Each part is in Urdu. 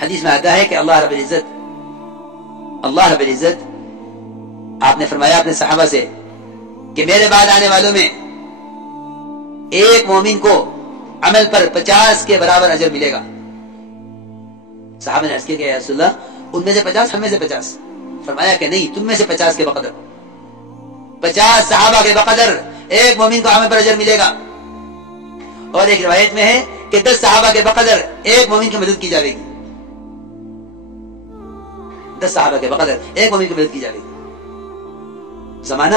حدیث میں آتا ہے کہ اللہ رب العزت آپ نے فرمایا اپنے صحابہ سے کہ میرے بعد آنے والوں میں ایک مومن کو عمل پر 50 کے برابر اجر ملے گا. صحابہ نے عرض کیا کہ یا رسول اللہ ان میں سے 50 ہم میں سے 50. فرمایا کہ نہیں، تم میں سے 50 کے بقدر، 50 صحابہ کے بقدر ایک مومن کو عمل پر اجر ملے گا. اور ایک روایت میں ہے کہ 10 صحابہ کے بقدر ایک مومن کی مدد کی جائے گی. 10 صحابہ کے بقدر ایک مومن کی مدد کی جائے گی. زمانہ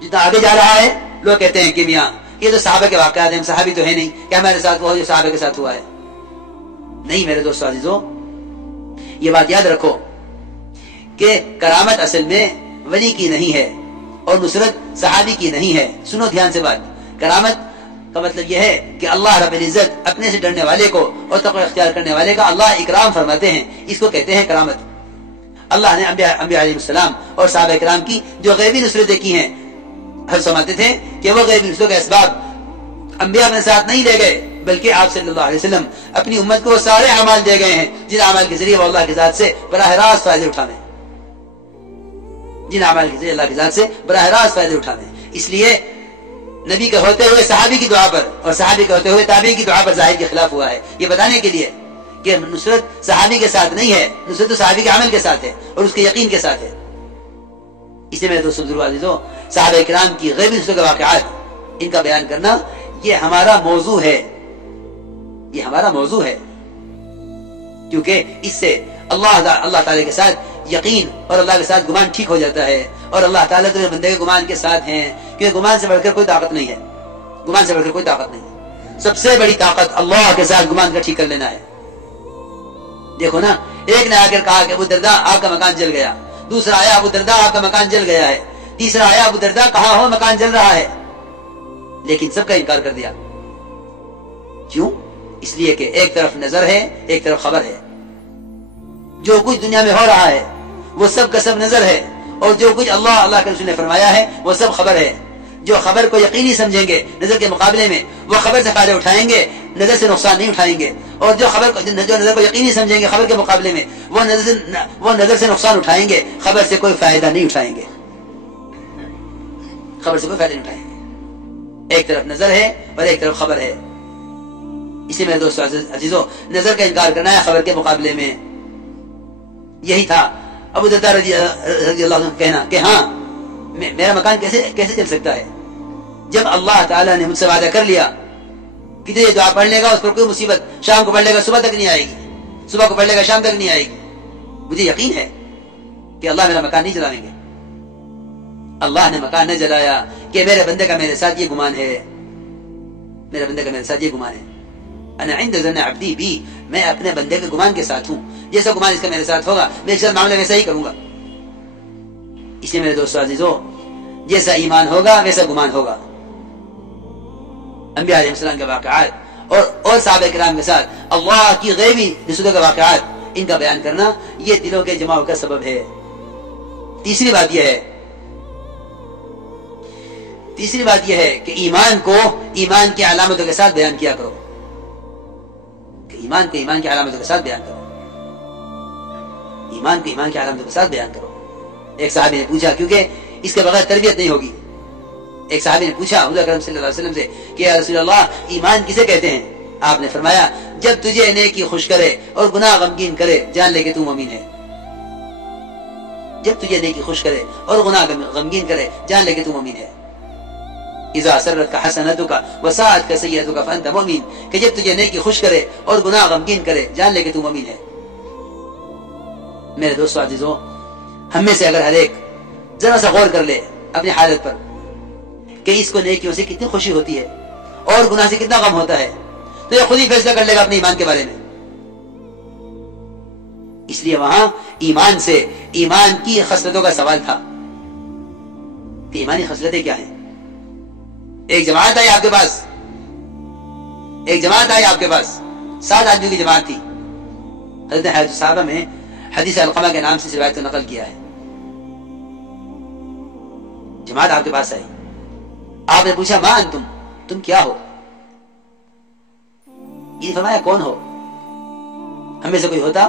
جتنا آگے جا رہا ہے لوگ کہتے ہیں کہ میاں یہ تو صحابہ کے واقعات ہیں، ہم صحابی تو ہے نہیں، کیا ہمارے ساتھ وہ جو صحابہ کے ساتھ ہوا ہے؟ نہیں میرے دوستو عزیزو، یہ بات یاد رکھو کہ کرامت اصل میں ولی کی نہیں ہے اور نصرت صحابی کی نہیں ہے. سنو دھیان سے بات. کرامت کا مطلب یہ ہے کہ اللہ رب العزت اپنے سے ڈرنے والے کو اور تقوی اختیار کرنے والے کا اللہ اکرام فرماتے ہیں، اس کو کہتے ہیں کرامت. اللہ نے انبیاء علیہ السلام اور صحابہ کرام کی جو غیبی نصرتیں کی ہیں، ہم سمجھتے تھے کہ وہ غیبی نصرتوں کے اسباب انبیاء اپنے ساتھ نہیں لے گئے، بلکہ آپ صلی اللہ علیہ وسلم اپنی امت کو وہ سارے اعمال دے گئے ہیں جن اعمال کے ذریعے وہ اللہ کی ذات سے براہ راست فائدے اٹھانے، جن اعمال کے ذریعے اللہ کی ذات سے براہ راست فائدے اٹھانے. اس لیے نبی کے ہوتے ہوئے صحابی کی دعا پر اور صحابی کے ہوتے ہوئے تابعی کی دعا پر ظاہر کے خلاف ہوا ہے، یہ بتانے کے لیے کہ نصرت صحابی کے ساتھ نہیں ہے، نصرت تو صحابی کے عمل کے ساتھ ہے اور اس کے یقین کے ساتھ ہے. اس لیے میرے دوستو بزرگو عزیزو، صحابہ کرام کی غیبی نصرت کے واقعات ان کا بیان کرنا یہ ہمارا موضوع ہے، یہ ہمارا موضوع ہے، کیونکہ اس سے اللہ تعالی کے ساتھ یقین اور اللہ کے ساتھ گمان ٹھیک ہو جاتا ہے. اور اللہ تعالیٰ تو بندے کے گمان کے ساتھ ہیں، کیونکہ گمان سے بڑھ کر کوئی طاقت نہیں ہے، گمان سے بڑھ کر کوئی طاقت نہیں ہے. سب سے بڑی طاقت اللہ کے ساتھ گمان کا ٹھیک کر لینا ہے. دیکھو نا، ایک نے آ کر کہا کہ ابو درداء آپ کا مکان جل گیا، دوسرا آیا ابو درداء آپ کا مکان جل گیا ہے، تیسرا آیا ابو درداء کہاں ہو مکان جل رہا ہے، لیکن سب کا انکار کر دیا. کیوں؟ اس لیے کہ ایک طرف نظر ہے، ایک طرف خبر ہے. جو کچھ دنیا میں ہو رہا ہے وہ سب کا سب نظر ہے، اور جو کچھ اللہ کے رسول نے فرمایا ہے وہ سب خبر ہے. جو خبر کو یقینی سمجھیں گے نظر کے مقابلے میں وہ خبر سے فائدہ اٹھائیں گے، نظر سے نقصان نہیں اٹھائیں گے. اور جو نظر کو یقینی سمجھیں گے خبر کے مقابلے میں وہ نظر سے نقصان اٹھائیں گے، خبر سے کوئی فائدہ نہیں اٹھائیں گے، خبر سے کوئی فائدہ نہیں اٹھائیں گے. ایک طرف نظر ہے اور ایک طرف خبر ہے. اسی میرے دوستو عزیزو، نظر کا انکار کرنا ہے خبر کے مقابلے میں. یہی تھا ابو درداء رضی اللہ عنہ کہنا کہ ہاں میرا مکان کیسے چل سکتا ہے، جب اللہ تعالیٰ نے مجھ سے وعدہ کر لیا کہ جو یہ دعا پڑھ لے گا اس پر کوئی مصیبت شام کو پڑھ لے گا صبح تک نہیں آئے گی، صبح کو پڑھ لے گا شام تک نہیں آئے گی. مجھے یقین ہے کہ اللہ میرا مکان نہیں جلائیں گے. اللہ نے مکان نہ جلایا کہ میرے بندے کا میرے ساتھ یہ گمان ہے، میرے بندے کا میرے ساتھ یہ گمان ہے. انا عند ظن عبدی بی، میں اپنے بندے کے گمان کے ساتھ ہوں، جیسا گمان اس کا میرے ساتھ ہوگا میں اس کا معاملہ ویسا ہی کروں گا. اس لیے میرے دوستو عزیزو، جیسا ایمان ہوگا ویسا گمان ہوگا. انبیاء علیہ السلام کے واقعات اور صحابہ کرام کے ساتھ اللہ کی غیبی نصرتوں کے واقعات ان کا بیان کرنا یہ دلوں کے جماؤ کا سبب ہے. تیسری بات یہ ہے کہ ایمان کو ایمان کی علامتوں کے ساتھ بیان کیا کرو، کہ ایمان کو ایمان کی علامتوں کے ساتھ بیان کرو، ایمان کو ایمان کی علامتوں کے ساتھ بیان کرو. ایک صحابی نے پوچھا، کیونکہ اس کے بغیر تربیت نہیں ہوگی، ایک صحابی نے پوچھا حضور اکرم صلی اللہ علیہ وسلم سے کہ یا رسول اللہ ایمان کسے کہتے ہیں؟ آپ نے فرمایا جب تجھے نیکی خوش کرے اور گناہ غمگین کرے جان لے کہ تو مومن ہے. جب تجھے نیکی خوش کرے اور گناہ غمگین کرے جان لے کہ تو مومن ہے. اذا سرت کا حسنتک وساءت کا سیئتک فانت مؤمن، کہ جب تجھے نیکی خوش کرے اور گناہ غمگین کرے جان لے کہ تو مومن ہے. میرے دوستو عزیزو، ہم میں سے اگر ہر ایک ذرا سا غور کر لے اپنی حالت پر کہ اس کو نیکیوں سے کتنی خوشی ہوتی ہے اور گناہ سے کتنا غم ہوتا ہے، تو یہ خود ہی فیصلہ کر لے گا اپنے ایمان کے بارے میں. اس لیے وہاں ایمان سے ایمان کی خصلتوں کا سوال تھا کہ ایمانی خصلتیں کیا ہیں. ایک جماعت آئی آپ کے پاس، ایک جماعت آئی آپ کے پاس، 7 آدمیوں کی جماعت تھی. حضرت حیات الصحابہ میں حدیث علقمہ کے نام سے روایت کو نقل کیا ہے. جماعت آپ کے پاس آئی، آپ نے پوچھا ما انتم، تم کیا ہو؟ یہ فرمایا کون ہو؟ ہم میں سے کوئی ہوتا